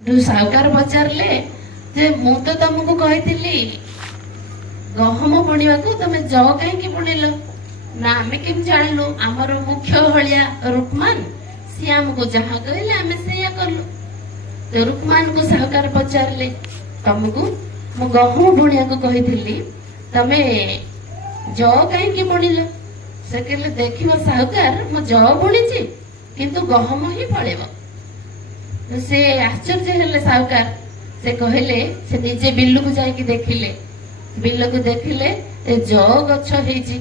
साहुकार पचारे जे मु तो तुमको कही गहम बुणवा तुम ज कहीं बुणिल ना आम केम जानलु आमर मुख्य हलिया रुकमान सी आमको जहाँ कहले आम से कलु। तो रुकमान को साहुकार पचारे तुमको मु गहम बुणिया को कही तमे ज कहीं बुणिल से कहले देख साहुकार मु ज बुणी किंतु गहम ही फल से आश्चर्य हेले साहुकार से कहले से निजे बिल्लू को जाके देखिले बिल को देखिले ज गछ हेजी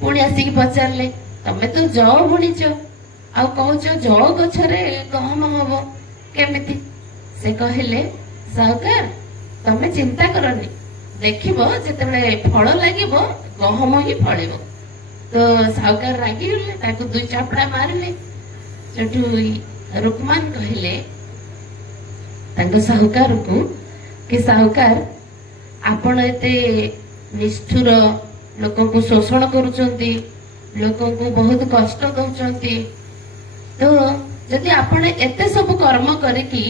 पुणी आसिक पचारे तमे तो ज बुणीच आ कहूच ज गछरे गहम हम केमिति से कहले साहुकार तमे चिंता करनी देखिबो जेतेबेले फल लागिबो गहम ही फळिबो। तो साहुकार रागी गले ताको दुई चापड़ा मारले सेठू रुकमान कहले तांको साहुकार को कि साहुकार आपण एते निष्ठुर लोक को शोषण करूचंती लोक को बहुत कष्ट दउचंती तो जदि आपण एते सब कर्म करिकी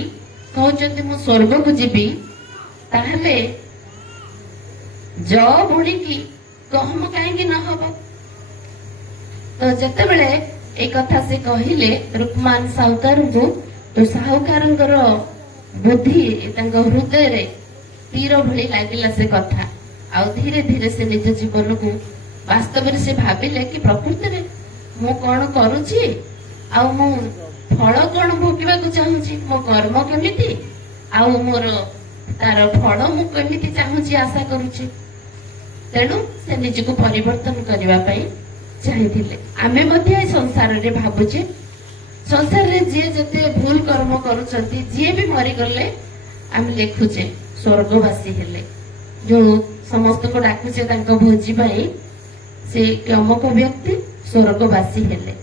कहउचंती मु स्वर्ग को जीवी ताहले ज बुणी की गहम काहेकि न हबो। तो जेतेबेले एक कथा से कहले रुकमान साहुकार को तो साहुकार बुद्धि हृदय रे तीर भली लागिला से कथा आ धीरे धीरे से निज जीवन को वास्तव से भाविले कि प्रकृति रे मु कौन करूची आ मु फल कौन भोगिबा को चाहूची मो कर्म केमिति आ मोर तार फल मु केमिति चाहूची आशा करूची तेणु से निज को परिवर्तन करबा पई चाहिए। आमे मध्य संसार रे भाबुचे संसार रे जे जते भूल कर्म करूचंती जे भी मरी गले आम लिखुचे स्वर्गवासी हेले जो समस्त को डाकुचे तांको भोजी पाई से अमुक व्यक्ति स्वर्गवासी हेले।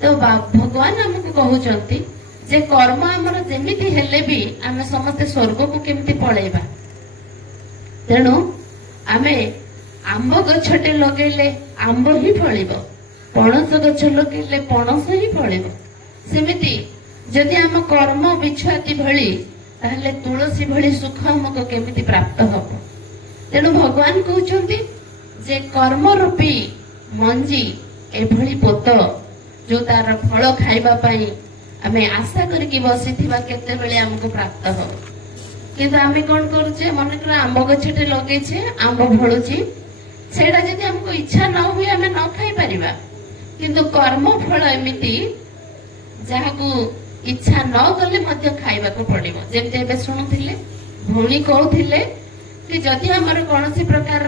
तो भगवान हमको कहउचंती जे कर्म हमर जेमिति हेले भी आमे समस्त स्वर्ग को केमिति पळेबा तेणु आमे आंब गछटे लगेले आंब ही फलिब पणस गछ लगेले पणस ही फलिब सेमिति जदि आम कर्म बिछुआती भली ताहले तुलसी भली सुख हमको केमिति प्राप्त हबो। तेणु भगवान कहउचंती जे कर्म रूपी मंजी एभली पोत जो तार फल खाइबा पई आमे आशा करके बसिथिबा केते बेले हमको प्राप्त हबो किंतु आमे कोन करूचे मन कर आंब गछटे लगेछे आंब फळुची सेटा जदि हमको इच्छा न हुए हमें न खाई परिबा किंतु कर्म फल एमिति जहाकू इच्छा न कले मध्य खाइबा को पड़िबो। जेमते एबे सुनुथिले भौणी कहउथिले कि जदि हमर कोनसी प्रकार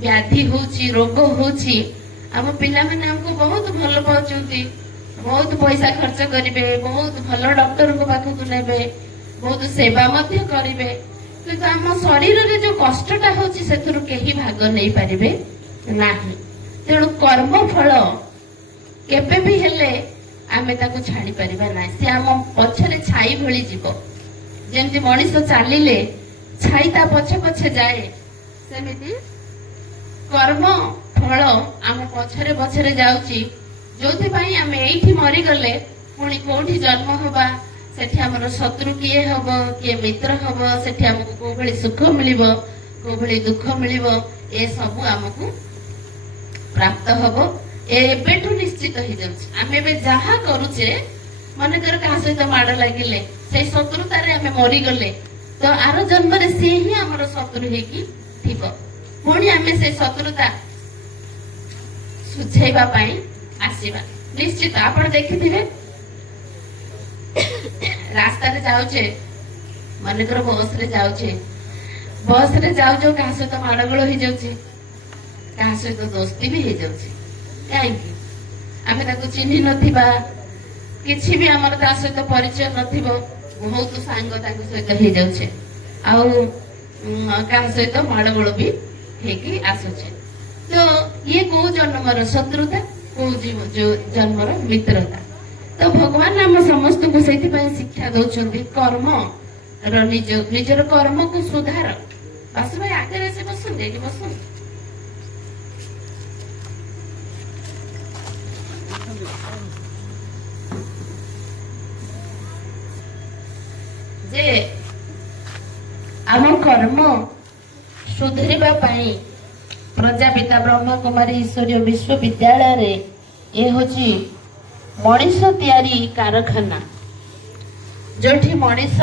व्याधि होची रोग होची हम पिला माने हमको बहुत भल पाउचंती बहुत पैसा खर्च करिवे बहुत भल डॉक्टर को पाखु नेबे बहुत सेवा मध्य करिवे किंतु आम शरीर रे जो कष्टटा होची सेथुरु केही भाग नै पारिबे नाही। तेणु कर्म फल केबे भी हेले आमे ताको छाड़ी परिबा नाही से आम पछरे छाई भली जीव जेमति मनीष चालिले छाई ता पछे पछे जाए सेमिति कर्म फल आम पछरे पछरे जाउची जोथि पई आमे एठी मरि गले पुणी कोठी जन्म होबा सेठी हमर शत्रु किए हबो किए मित्र हबो सेठी हमको को भली सुख मिलिबो को भली दुख मिलिबो ए सब हमको प्राप्त हबो एबेठु निश्चित हो जाउछ। आमे बे जहा करूचे मन कर का सहित माड लागिले से शत्रुता रे आमे मरि गले तो आरो जन्म रे से ही हमर शत्रु हेकी थिबो पुणी आमे से शत्रुता सुझेबा पई आसीबा निश्चित। आपण देखिथिबे रास्ता रे जाउचे मन कर बस रे जाउचे बस रे जाउ जो का सहित माडगोळ हो जाउचे का सहित दोस्ती भी हो जाउचे काई आमे ताको चिन्हि नथिबा किछि भी हमर ता सहित परिचय नथिबो बहुत सांग ताको सहित हो जाउचे आउ का सहित माडगोळ भी हेकी आसुचे। तो ये को जन्मर शत्रुता को जीव जो जन्मर मित्रता। तो भगवान आम समस्त को सेति पय शिक्षा दउचंदी कर्म र निजर कर्म को सुधार। बस भाई आगे से बसुन देनी बसुन जे आम कर्म सुधरिबा पाई प्रजापिता ब्रह्मा कुमारी ईश्वरीय विश्वविद्यालय ये होची मनीष तैयारी कारखाना जोठी मनीष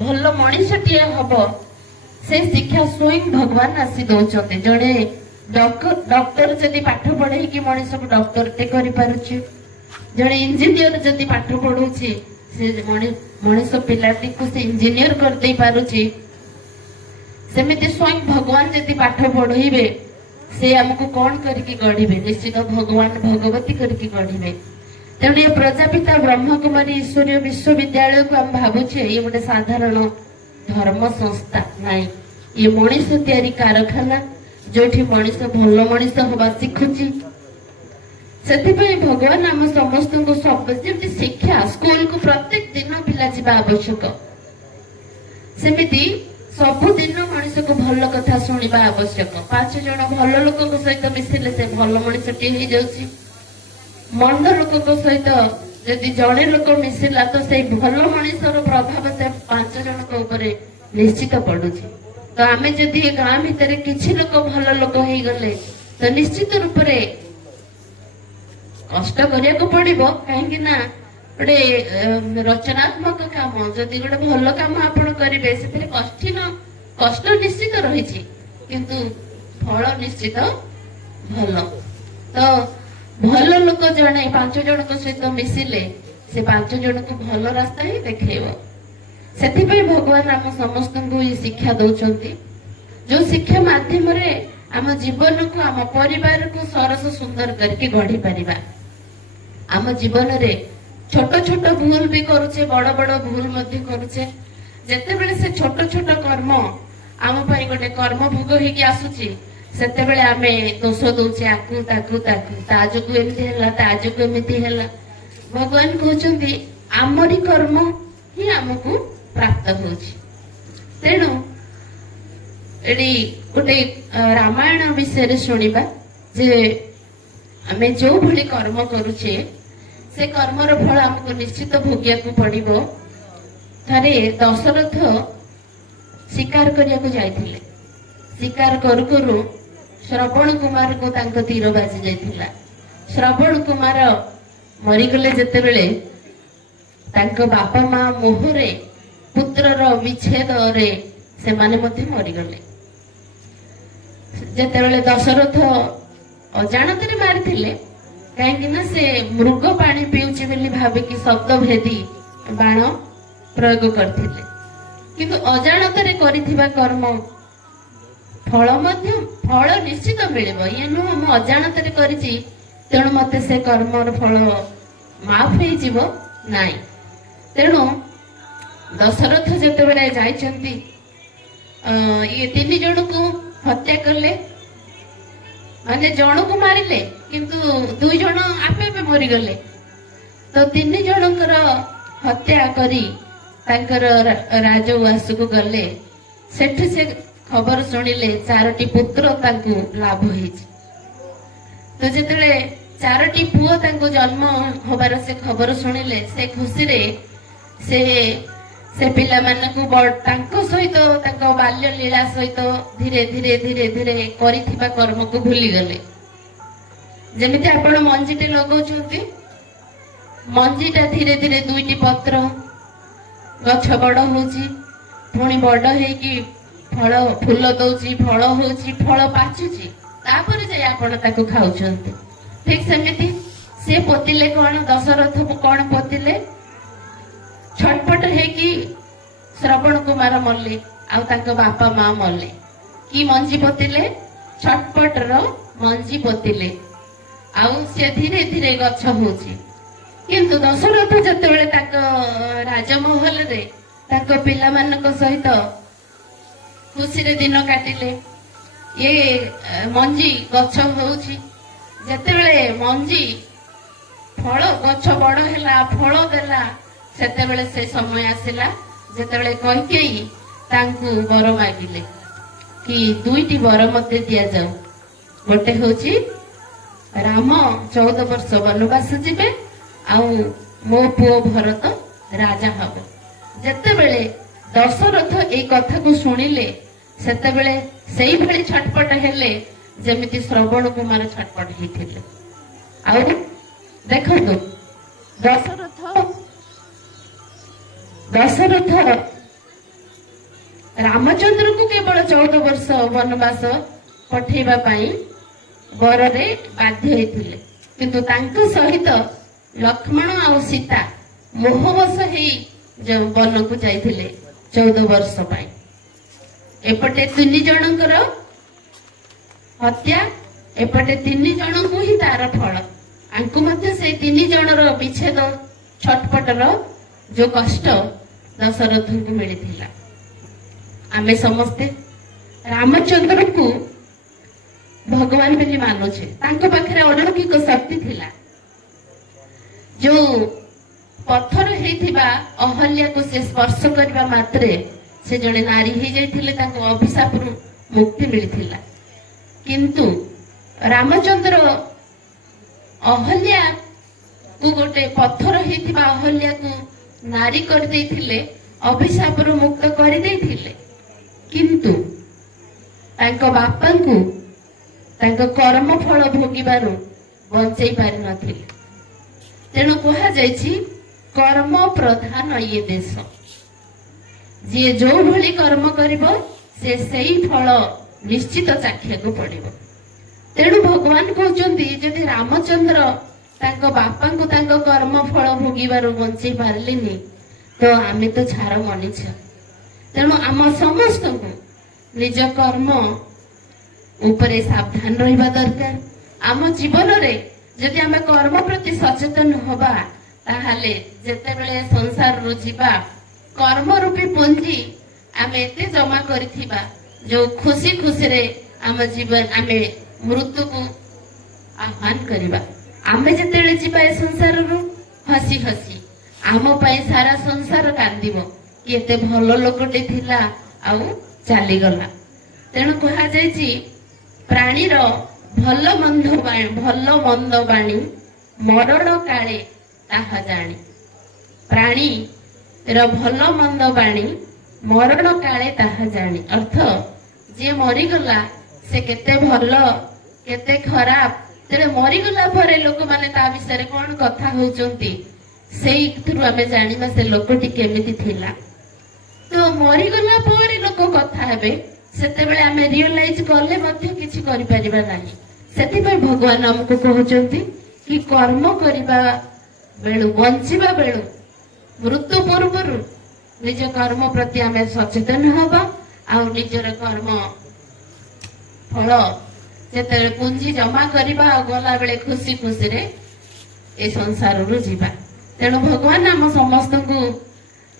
भल मनीषटीए हम से शिक्षा स्वयं भगवान आसी दौरान जड़े डॉक्टर जदि पाठ पढ़े कि मनीष को डॉक्टर टे कर जड़े इंजीनियर जदि पाठ पढ़ुचे से मनीष पिलाटी को से इंजीनियर कर दे पारुची सेमिति स्वयं भगवान जदि पाठ पढ़े से हमको कौन करके गढ़े निश्चित भगवान भगवती करके गढ़े तेणु ये प्रजापिता ब्रह्मा कुमारी ईश्वरीय विश्वविद्यालय को हम भावुचे ये गोटे साधारण धर्म संस्था नाई ये मनीष तैयारी कारखाना जोठी मनीष भल मनीष हवा शिखुची से भगवान आम समस्त को सब जमी शिक्षा स्कूल को प्रत्येक दिन पिला जावा आवश्यक सेमिति सबुदिन मनीष को भल कथा शुणा आवश्यक 5 जन भल लोक सहित मिसिले से भल मनीषटी हो जाउची मंद लोक सहित जदि जड़े लोक मिसिला तो से भल मनीषर प्रभाव से 5 जन निश्चित पड़ुची तो आमे जदि गाँ भितर किछि लोक भल लोक हो गले तो निश्चित रूप से कष्ट करिया को पड़िबो काहेकि ना गोटे रचनात्मक काम जदि गोटे भल काम आपण करिवे सेथिरे कष्ट निश्चित रहिछि किंतु फल निश्चित भल तो भल लोक जने 5 जन सहित मिसिले से 5 जन को भल रास्ता ही देखैबो सेथिपई भगवान आम समस्त को ये शिक्षा दौरान जो शिक्षा माध्यम रे आम जीवन को आम परिवार को सरस सुंदर करके गढ़ी पारिबा आम जीवन रे छोट छोट भूल भी करुचे बड़ बड़ भूल मध्य करुचे जेतेबेले से छोट छोट कर्म आम पई गोटे कर्म भोग होगी आसुची सेतेबेले आमे दोष दउचे आकु ताकु ताकु ताजकु एमती हैला ताजकु एमती हैला भगवान कहउचंती आमरी कर्म ही हमकु प्राप्त होची तेणु एडी गोटे रामायण विषय शुणिबा जे आमे जो भली कर्म करूचे से कर्मर फल हमको निश्चित भोगिया को पड़िबो थारे दशरथ शिकार करिया को जाइथिले शिकार करू करू श्रवण कुमार को तांको तीर बाजी जाइथिला श्रवण कुमार मरिगले जेतेबेले तांको बापा मां मोहरे पुत्रर विच्छेद रे से माने मध्य मरिगले जेतेबेले दशरथ अजाणत मारिथिले कहीं ना से मृग पानी पीउची बोली भाविकी शब्द भेदी बाण प्रयोग करथिले किंतु अजाणत रे करिथिबा कर्म फल मध्य फल निश्चित मिलिबो ये नु हम अजाणत रे करिछि तेणु मते से कर्मर फल माफ हो जीवो नाई तेणु दशरथ जेतेबेले जाइछंती ये 3 जन को हत्या करले माने जन को मारिले किंतु 2 जन आपे आपे मरी गले तो 3 जनकर हत्या करी तांकर राजउआस को गले सेठ से खबर सुनिले 4टी पुत्र तांको लाभ होइछ तो जेतले 4टी पुओ तांको जन्म होबार से खबर सुनिले से खुशी रे से पिला मानकु तांको सहित तांको बाल्य लीला सहित धीरे धीरे धीरे धीरे करिथिबा कर्म को भूली गले जेमिति आपण मंजीटे लगाउछंती मंजीटा धीरे धीरे 2टी पत्र गछ बड़ होची पुणी बड़ हेकी फल फूल दउची फल होची फल पाचुची तापर जे आपण ताको खाउछंती ठीक सेमिति से पोतिले कोन दशरथ कोन पोतिले छटपट हेकी श्रवण कुमार मल्ले आउ ताको बापा मां मल्ले की मंजी पोतिले छटपट रो मंजी पोतिले आउ से धीरे धीरे गछ होची किंतु दशरथ जतेबेले ताको राजमहल रे ताको पिला मानक सहित खुशी रे दिन काटिले ये मंजी गछ होची जतेबेले मंजी फल गछ बड़ हैला फल देला सेतेबेले से समय आसिला जेतेबेले कैकेयी तांकु वर मागिले कि 2टी वर मते दिया जाऊ गोटे होची राम 14 वर्ष वनवास जीवे आउ मो पुओ भरत राजा हबे जेतेबेले ଦଶରଥ ଏଇ କଥାକୁ ଶୁଣିଲେ ସେତେବେଳେ ସେଇଭଳି ଛଟପଟ ହେଲେ ଯେମିତି ଶ୍ରବଣ କୁମାର ଛଟପଟ ହେଇଥିଲେ। ଆଉ ଦେଖନ୍ତୁ ଦଶରଥ ରାମଚନ୍ଦ୍ରଙ୍କୁ କେବଳ 14 ବର୍ଷ ବନବାସ ପଠେଇବା ପାଇଁ ବରରେ ବାଧ୍ୟ ହେଇଥିଲେ, କିନ୍ତୁ ତାଙ୍କ ସହିତ ଲକ୍ଷ୍ମଣ ଆଉ ସୀତା ମୋହବଶ ହେଇ ବନକୁ ଯାଇଥିଲେ 14 ବର୍ଷ ପାଇଁ। ଏପଟେ 3 ଜଣଙ୍କର ହତ୍ୟା, ଏପଟେ 3 ଜଣଙ୍କୁ ହିଁ ତାର ଫଳ। ଆଙ୍କୁ ମଧ୍ୟ ସେଇ 3 ଜଣର ବିଚ୍ଛେଦ ଛଟପଟର ଯୋଉ କଷ୍ଟ ଦଶରଥଙ୍କୁ ମିଳିଥିଲା। ଆମେ ସମସ୍ତେ ରାମଚନ୍ଦ୍ରଙ୍କୁ ଭଗବାନ ବୋଲି ମାନୁଛେ। ତାଙ୍କ ପାଖରେ ଅଲୌକିକ ଶକ୍ତି ଥିଲା। ଯୋଉ ପଥର ହେଇଥିବା ଅହଲ୍ୟାକୁ ସେ ସ୍ପର୍ଶ କରିବା ମାତ୍ରେ ସେ ଜଣେ ନାରୀ ହେଇଯାଇଥିଲେ, ତାଙ୍କୁ ଅଭିଶାପରୁ ମୁକ୍ତି ମିଳିଥିଲା। କିନ୍ତୁ ରାମଚନ୍ଦ୍ର ଅହଲ୍ୟାକୁ ଗୋଟେ ପଥର ହେଇଥିବା ଅହଲ୍ୟାକୁ ନାରୀ କରିଦେଇଥିଲେ, ଅଭିଶାପରୁ ମୁକ୍ତ କରିଦେଇଥିଲେ, କିନ୍ତୁ ତାଙ୍କ ବାପାଙ୍କୁ ତାଙ୍କ କର୍ମ ଫଳ ଭୋଗିବାରୁ ବଞ୍ଚେଇ ପାରିନଥିଲେ। ତେଣୁ କୁହାଯାଇଛି କର୍ମ ପ୍ରଧାନ ଇଏ ଦେଶ। ଯିଏ ଯୋଉ ଭଳି କର୍ମ କରିବ ସେ ସେଇ ଫଳ ନିଶ୍ଚିତ ଚାଖିବାକୁ ପଡିବ। ତେଣୁ ଭଗବାନ କହୁଛନ୍ତି ଯଦି ରାମଚନ୍ଦ୍ର ତାଙ୍କ ବାପାଙ୍କୁ ତାଙ୍କ କର୍ମ ଫଳ ଭୋଗିବାରୁ ବଞ୍ଚେଇ ପାରିଲେନି ତ ଆମେ ତ ଛାର ମଣିଷ। ତେଣୁ ଆମ ସମସ୍ତଙ୍କୁ ନିଜ କର୍ମ ଉପରେ ସାବଧାନ ରହିବା ଦରକାର। ଆମ ଜୀବନରେ ଯଦି ଆମେ କର୍ମ ପ୍ରତି ସଚେତନ ହବା ତାହେଲେ ଯେତେବେଳେ ସଂସାରରୁ ଯିବା କର୍ମ ରୂପୀ ପୁଞ୍ଜି ଆମେ ଏତେ ଜମା କରିଥିବା, ଯୋଉ ଖୁସି ଖୁସିରେ ଆମ ଜୀବନ ଆମେ ମୃତ୍ୟୁକୁ ଆହ୍ୱାନ କରିବା। ଆମେ ଯେତେବେଳେ ଯିବା ଏ ସଂସାରରୁ ହସି ହସି, ଆମ ପାଇଁ ସାରା ସଂସାର କାନ୍ଦିବ କି ଏତେ ଭଲ ଲୋକଟେ ଥିଲା ଆଉ ଚାଲିଗଲା। ତେଣୁ କୁହାଯାଇଛି ପ୍ରାଣୀର ଭଲ ମନ୍ଦ ବାଣୀ ମରଣ କାଳେ ତାହା ଜାଣି। ପ୍ରାଣୀର ଭଲ ମନ୍ଦ ବାଣୀ ମରଣ କାଳେ ତାହା ଜାଣି। ଅର୍ଥ ଯିଏ ମରିଗଲା ସେ କେତେ ଭଲ କେତେ ଖରାପ, ତେଣୁ ମରିଗଲା ପରେ ଲୋକମାନେ ତା ବିଷୟରେ କଣ କଥା ହଉଛନ୍ତି ସେଇଥିରୁ ଆମେ ଜାଣିବା ସେ ଲୋକଟି କେମିତି ଥିଲା। ତ ମରିଗଲା ପରେ ଲୋକ କଥା ହେବେ, ସେତେବେଳେ ଆମେ ରିଅଲାଇଜ କଲେ ମଧ୍ୟ କିଛି କରିପାରିବା ନାହିଁ। ସେଥିପାଇଁ ଭଗବାନ ଆମକୁ କହୁଛନ୍ତି କି କର୍ମ କରିବା ବେଳୁ, ବଞ୍ଚିବା ବେଳୁ, ମୃତ୍ୟୁ ପୂର୍ବରୁ ନିଜ କର୍ମ ପ୍ରତି ଆମେ ସଚେତନ ହବା। ଆଉ ନିଜର କର୍ମ ଫଳ ଯେତେବେଳେ ପୁଞ୍ଜି ଜମା କରିବା ଆଉ ଗଲା ବେଳେ ଖୁସି ଖୁସିରେ ଏ ସଂସାରରୁ ଯିବା। ତେଣୁ ଭଗବାନ ଆମ ସମସ୍ତଙ୍କୁ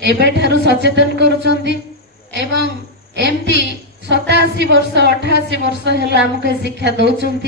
ଏବେଠାରୁ ସଚେତନ କରୁଛନ୍ତି ଏବଂ ଏମିତି 87 ବର୍ଷ 88 ବର୍ଷ ହେଲା ଆମକୁ ଶିକ୍ଷା ଦଉଛନ୍ତି।